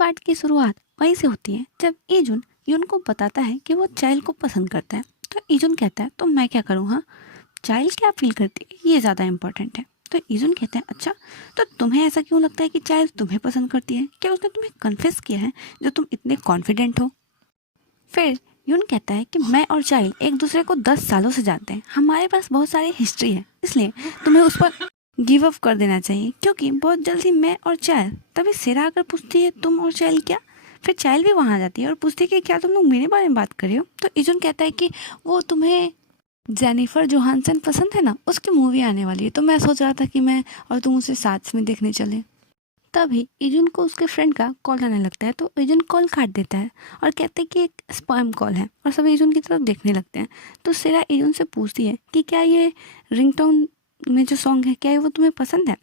Part की शुरुआत वहीं से होती है जब ईजुन यून को बताता है कि वो चाइल्ड को पसंद करता है। तो ईजुन कहता है तो मैं क्या करूँ, हाँ चाइल्ड क्या फील करती है ये ज़्यादा इम्पोर्टेंट है। तो ईजुन कहते हैं अच्छा तो तुम्हें ऐसा क्यों लगता है कि चाइल्ड तुम्हें पसंद करती है, क्या उसने तुम्हें कन्फेस किया है जो तुम इतने कॉन्फिडेंट हो। फिर यून कहता है कि मैं और चाइल्ड एक दूसरे को 10 सालों से जानते हैं, हमारे पास बहुत सारी हिस्ट्री है, इसलिए तुम्हें उस पर गिव अप कर देना चाहिए क्योंकि बहुत जल्दी मैं और चाइल्ड। तभी सेरा आकर पूछती है तुम और चाइल्ड क्या। फिर चाइल्ड भी वहाँ जाती है और पूछती है कि क्या तुम लोग मेरे बारे में बात कर रहे हो। तो इजुन कहता है कि वो तुम्हें जेनिफर जोहानसन पसंद है ना, उसकी मूवी आने वाली है तो मैं सोच रहा था कि मैं और तुम उसे साथ में देखने चले। तभी इजुन को उसके फ्रेंड का कॉल आने लगता है तो इजुन कॉल काट देता है और कहते हैं कि एक स्पैम कॉल है और सभी इजुन की तरफ देखने लगते हैं। तो सेरा इजुन से पूछती है कि क्या ये रिंगटोन में जो सॉन्ग है क्या वो तुम्हें पसंद है।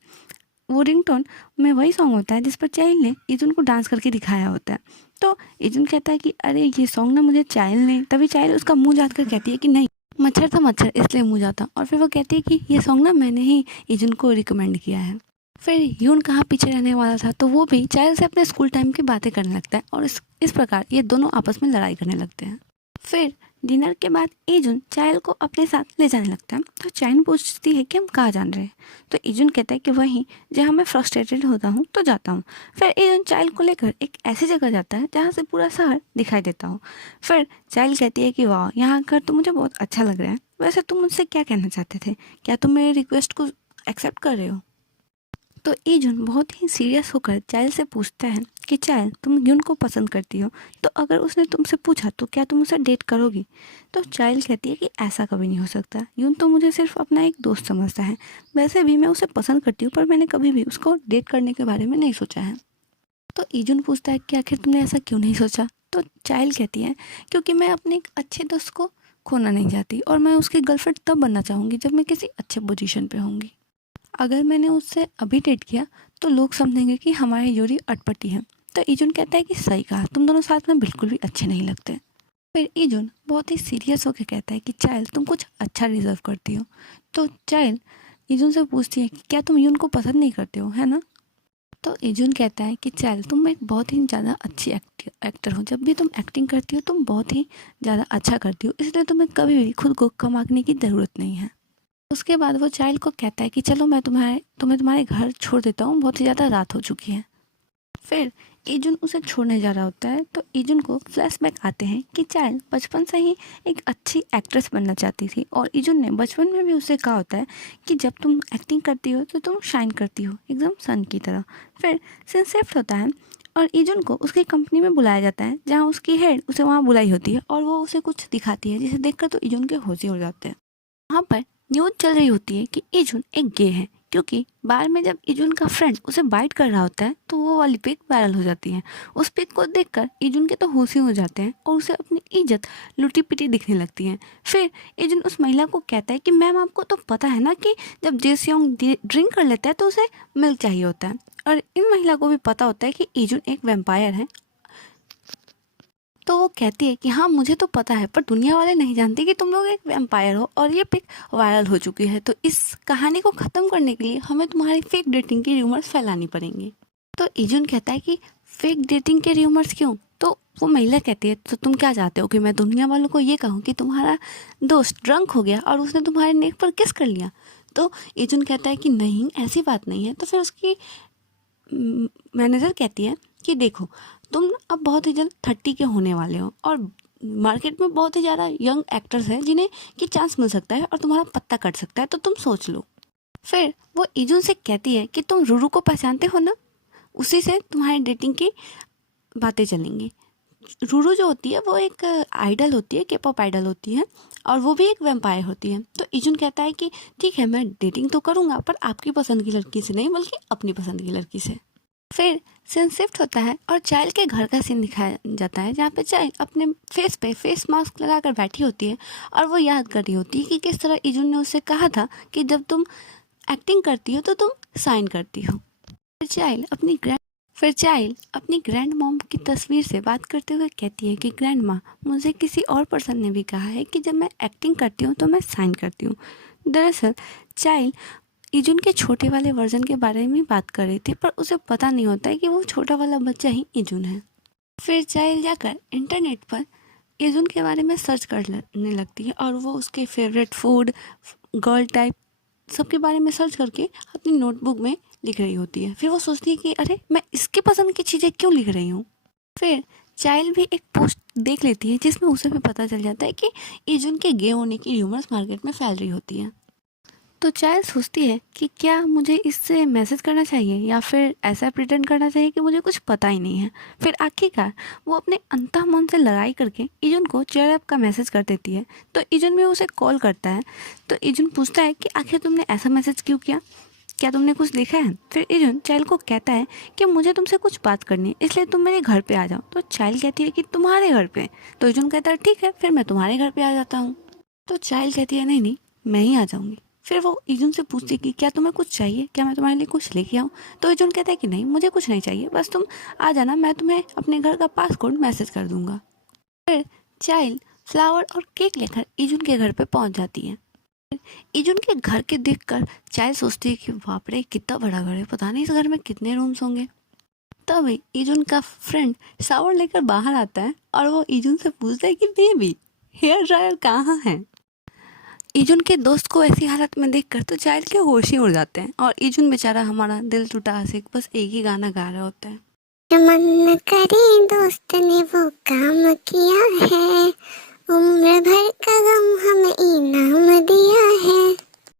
वो रिंगटोन में वही सॉन्ग होता है जिस पर चाइल्ड ने इजुन को डांस करके दिखाया होता है। तो इजुन कहता है कि अरे ये सॉन्ग ना मुझे चाइल्ड ने, तभी चाइल्ड उसका मुंह जात कर कहती है कि नहीं मच्छर था मच्छर इसलिए मुंह जाता, और फिर वो कहती है कि ये सॉन्ग ना मैंने ही इजुन को रिकमेंड किया है। फिर यून कहाँ पीछे रहने वाला था तो वो भी चाइल्ड से अपने स्कूल टाइम की बातें करने लगता है और इस प्रकार ये दोनों आपस में लड़ाई करने लगते हैं। फिर डिनर के बाद इजुन चाइल्ड को अपने साथ ले जाने लगता है। तो चाइल्ड पूछती है कि हम कहाँ जान रहे हैं। तो इजुन कहता है कि वहीं जहाँ मैं फ्रस्ट्रेटेड होता हूँ तो जाता हूँ। फिर इजुन चाइल्ड को लेकर एक ऐसी जगह जाता है जहाँ से पूरा शहर दिखाई देता हो। फिर चाइल्ड कहती है कि वाह यहाँ आकर तो मुझे बहुत अच्छा लग रहा है, वैसे तुम मुझसे क्या कहना चाहते थे, क्या तुम मेरे रिक्वेस्ट को एक्सेप्ट कर रहे हो। तो इजुन बहुत ही सीरियस होकर चाइल्ड से पूछता है कि चाइल्ड तुम यून को पसंद करती हो, तो अगर उसने तुमसे पूछा तो क्या तुम उसे डेट करोगी। तो चाइल्ड कहती है कि ऐसा कभी नहीं हो सकता, यून तो मुझे सिर्फ अपना एक दोस्त समझता है, वैसे भी मैं उसे पसंद करती हूँ पर मैंने कभी भी उसको डेट करने के बारे में नहीं सोचा है। तो इजुन पूछता है कि आखिर तुमने ऐसा क्यों नहीं सोचा। तो चाइल्ड कहती है क्योंकि मैं अपने एक अच्छे दोस्त को खोना नहीं चाहती और मैं उसकी गर्लफ्रेंड तब बनना चाहूँगी जब मैं किसी अच्छे पोजीशन पे होंगी। अगर मैंने उससे अभी डेट किया तो लोग समझेंगे कि हमारी जोड़ी अटपटी है। तो इजुन कहता है कि सही कहा, तुम दोनों साथ में बिल्कुल भी अच्छे नहीं लगते। फिर इजुन बहुत ही सीरियस होकर कहता है कि चाइल्ड तुम कुछ अच्छा डिजर्व करती हो। तो चाइल्ड इजुन से पूछती है कि क्या तुम यून को पसंद नहीं करते हो, है ना। तो इजुन कहता है कि चाइल्ड तुम एक बहुत ही ज़्यादा अच्छी एक्टर हो, जब भी तुम एक्टिंग करती हो तुम बहुत ही ज़्यादा अच्छा करती हो, इसलिए तुम्हें कभी भी खुद को कम आंकने की ज़रूरत नहीं है। उसके बाद वो चाइल्ड को कहता है कि चलो मैं तुम्हें तुम्हारे घर छोड़ देता हूँ, बहुत ही ज़्यादा रात हो चुकी है। फिर इजुन उसे छोड़ने जा रहा होता है तो इजुन को फ्लैशबैक आते हैं कि चाइल्ड बचपन से ही एक अच्छी एक्ट्रेस बनना चाहती थी और इजुन ने बचपन में भी उसे कहा होता है कि जब तुम एक्टिंग करती हो तो तुम शाइन करती हो एकदम सन की तरह। फिर सीन शिफ्ट होता है और इजुन को उसकी कंपनी में बुलाया जाता है जहाँ उसकी हेड उसे वहाँ बुलाई होती है और वो उसे कुछ दिखाती है जिसे देखकर तो इजुन के होश ही उड़ जाते हैं। वहाँ पर न्यूज़ चल रही होती है कि इजुन एक गे है, क्योंकि बार में जब इजुन का फ्रेंड उसे बाइट कर रहा होता है तो वो वाली पिक वायरल हो जाती है। उस पिक को देखकर इजुन के तो होश ही हो जाते हैं और उसे अपनी इज्जत लुटी पिटी दिखने लगती है। फिर इजुन उस महिला को कहता है कि मैम आपको तो पता है ना कि जब जेसियोंग ड्रिंक कर लेता है तो उसे मिल्क चाहिए होता है, और इन महिला को भी पता होता है कि इजुन एक वेम्पायर है। तो वो कहती है कि हाँ मुझे तो पता है पर दुनिया वाले नहीं जानते कि तुम लोग एक वैम्पायर हो और ये पिक वायरल हो चुकी है, तो इस कहानी को ख़त्म करने के लिए हमें तुम्हारी फेक डेटिंग की र्यूमर्स फैलानी पड़ेंगी। तो इजुन कहता है कि फेक डेटिंग के र्यूमर्स क्यों। तो वो महिला कहती है तो तुम क्या चाहते हो कि मैं दुनिया वालों को ये कहूँ कि तुम्हारा दोस्त ड्रंक हो गया और उसने तुम्हारे नेक पर किस कर लिया। तो इजुन कहता है कि नहीं ऐसी बात नहीं है। तो फिर उसकी मैनेजर कहती है कि देखो तुम अब बहुत ही जल्द 30 के होने वाले हो और मार्केट में बहुत ही ज़्यादा यंग एक्टर्स हैं जिन्हें कि चांस मिल सकता है और तुम्हारा पत्ता कट सकता है, तो तुम सोच लो। फिर वो इजुन से कहती है कि तुम रूरू को पहचानते हो ना, उसी से तुम्हारी डेटिंग की बातें चलेंगी। रूरू जो होती है वो एक आइडल होती है, के पॉप आइडल होती है और वो भी एक वैम्पायर होती है। तो इजुन कहता है कि ठीक है मैं डेटिंग तो करूँगा पर आपकी पसंद की लड़की से नहीं बल्कि अपनी पसंद की लड़की से। फिर सीन शिफ्ट होता है और चाइल्ड के घर का सीन दिखाया जाता है जहाँ पे चाइल्ड अपने फेस पे फेस मास्क लगाकर बैठी होती है और वो याद कर रही होती है कि किस तरह इजुन ने उसे कहा था कि जब तुम एक्टिंग करती हो तो तुम साइन करती हो। फिर चाइल्ड अपनी ग्रैंड मॉम की तस्वीर से बात करते हुए कहती है कि ग्रैंड माँ मुझे किसी और पर्सन ने भी कहा है कि जब मैं एक्टिंग करती हूँ तो मैं साइन करती हूँ। दरअसल चाइल्ड ईजुन के छोटे वाले वर्जन के बारे में बात कर रही थी, पर उसे पता नहीं होता है कि वो छोटा वाला बच्चा ही ईजुन है। फिर चाइल्ड जाकर इंटरनेट पर ईजुन के बारे में सर्च करने लगती है और वो उसके फेवरेट फूड, गर्ल टाइप सबके बारे में सर्च करके अपनी नोटबुक में लिख रही होती है। फिर वो सोचती है कि अरे मैं इसके पसंद की चीज़ें क्यों लिख रही हूँ। फिर चाइल्ड भी एक पोस्ट देख लेती है जिसमें उसे भी पता चल जाता है कि ईजुन के गे होने की र्यूमर्स मार्केट में फैल रही होती है। तो चाइल्ड सोचती है कि क्या मुझे इससे मैसेज करना चाहिए या फिर ऐसा प्रिटेंड करना चाहिए कि मुझे कुछ पता ही नहीं है। फिर आखिरकार वो अपने अंतःमन से लड़ाई करके ईजुन को चेयर अप का मैसेज कर देती है। तो ईजुन भी उसे कॉल करता है। तो ईजुन पूछता है कि आखिर तुमने ऐसा मैसेज क्यों किया, क्या तुमने कुछ देखा है। फिर ईजुन चाइल्ड को कहता है कि मुझे तुमसे कुछ बात करनी है, इसलिए तुम मेरे घर पे आ जाओ। तो चाइल्ड कहती है कि तुम्हारे घर पे। तो ईजुन कहता है ठीक है, फिर मैं तुम्हारे घर पे आ जाता हूँ। तो चाइल्ड कहती है नहीं नहीं, मैं ही आ जाऊँगी। फिर वो ईजुन से पूछती है कि क्या तुम्हें कुछ चाहिए, क्या मैं तुम्हारे लिए कुछ लेके आऊँ। तो ईजुन कहता है कि नहीं, मुझे कुछ नहीं चाहिए, बस तुम आ जाना, मैं तुम्हें अपने घर का पासकोड मैसेज कर दूंगा। फिर चाइल्ड फ्लावर और केक लेकर ईजुन के घर पे पहुंच जाती है। ईजुन के घर के देखकर चाइल्ड सोचती है कि बाप रे कितना बड़ा घर है, पता नहीं इस घर में कितने रूम्स होंगे। तभी ईजुन का फ्रेंड शावर लेकर बाहर आता है और वो ईजुन से पूछता है कि बेबी हेयर ड्रायर कहाँ है। ईजुन के दोस्त को ऐसी हालत में देखकर तो चाइल्ड के होश ही उड़ जाते हैं और ईजुन बेचारा हमारा दिल टूटा आशिक बस एक ही गाना गा रहा होता है। मन करे दोस्त ने वो काम किया है, उम्र भर का गम हमें इनाम दिया है।